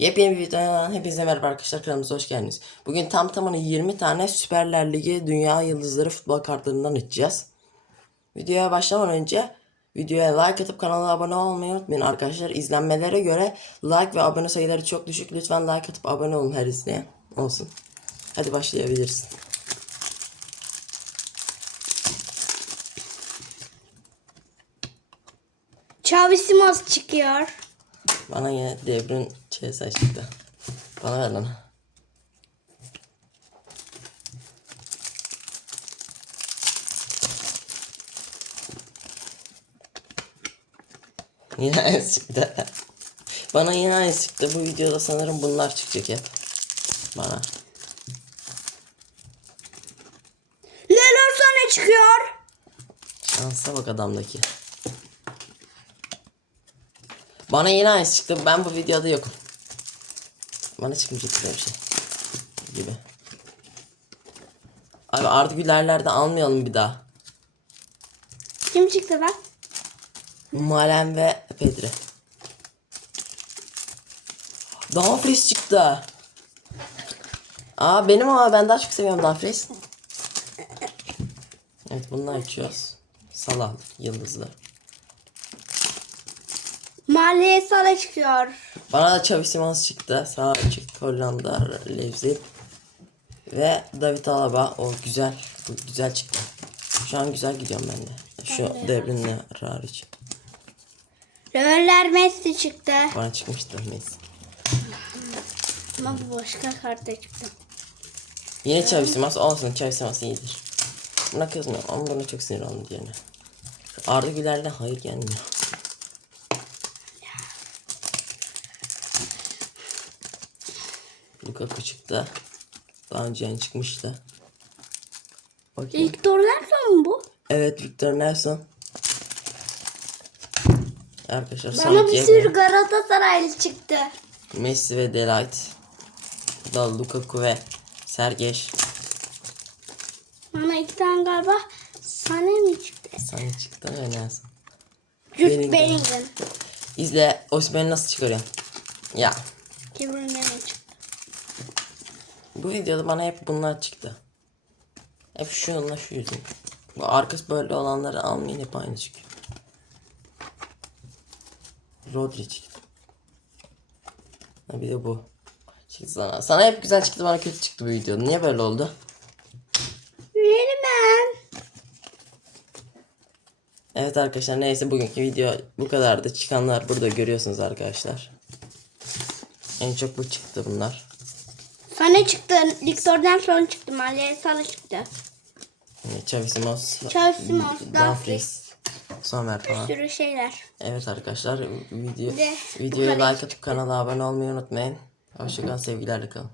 Yepyeni bir videodan hepinize merhaba arkadaşlar kanalımıza hoş geldiniz. Bugün tam tamına 20 tane Süperler Ligi Dünya Yıldızları futbol kartlarından açacağız. Videoya başlamadan önce videoya like atıp kanala abone olmayı unutmayın arkadaşlar. İzlenmelere göre like ve abone sayıları çok düşük. Lütfen like atıp abone olun her izleyen. Olsun. Hadi başlayabiliriz. Xavi Simons çıkıyor. Bana yine devrin çeyizler çıktı. Bana ver lan. Yine çıktı. Bana yine çıktı. Bu videoda sanırım bunlar çıkacak hep. Bana. Leroy Sané çıkıyor. Şansa bak adamdaki. Bana yine aynısı çıktı. Ben bu videoda yokum. Bana çıkmayacak böyle bir şey. Gibi. Abi Arda Güler'lerde almayalım bir daha. Kim çıktı lan? Malen ve Pedri. Dumfries çıktı. Aa benim ama ben daha çok seviyorum Dumfries. Evet bunu açıyoruz. Salah yıldızlı. Mahalleye Salah çıkıyor. Bana da Xavi Simons çıktı. Sağ açık Hollanda Leipzig. Ve David Alaba. O güzel. Bu güzel çıktı. Şu an güzel gidiyorum ben de. Şu devrinle hariç. Röller Messi çıktı. Bana çıkmıştı Messi. Ama bu başka karta çıktı. Yine Xavi Simons olsun. Xavi Simons iyidir. Buna kızmıyorum ama buna çok sinir oldum diğerine. Arda Güler'den hayır gelmiyor. Lukaku çıktı. Daha önce yani çıkmıştı. Bakayım. Victor Nelson mu bu? Evet Victor Nelson. Arkadaşlar Bana bir sürü Galatasaraylı çıktı. Messi ve Delight. Da Lukaku ve Sergeç. Bana iki tane galiba Sané mi çıktı? Sana çıktı ve Nelson. Jude Bellingham. İzle Osimhen'i nasıl çıkarıyor. Ya Kevin Bellingham çıktı. Bu videoda bana hep bunlar çıktı. Hep şununla şu yüzün. Bu arkası böyle olanları almayın hep aynı çıkıyor. Rodri çıktı. Ha bir de bu. Çıktı sana. Sana hep güzel çıktı bana kötü çıktı bu video. Niye böyle oldu? Benim Evet arkadaşlar neyse bugünkü video bu kadardı. Çıkanlar burada görüyorsunuz arkadaşlar. En çok bu çıktı bunlar. Sané çıktı. Victor Nelson çıktı. Mahalleye Salah çıktı. Yani Xavi Simons, Xavi Simons, Dumfries, falan. Bir sürü şeyler. Evet arkadaşlar video kadar like atıp kanala abone olmayı unutmayın. Hoşçakalın sevgilerle kalın.